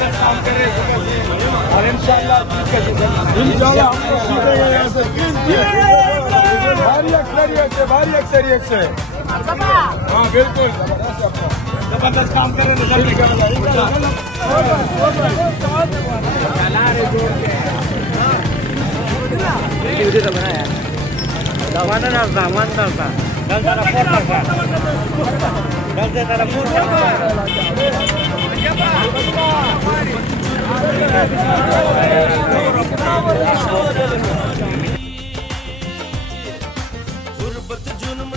जबरदस्त काम कर रहे हैं और इंशाल्लाह हमको सीखेंगे यहाँ से भारी अक्सरियत से। हाँ बिल्कुल जबरदस्त काम कर रहे हैं, जल्दी कर गुरबत जुल्म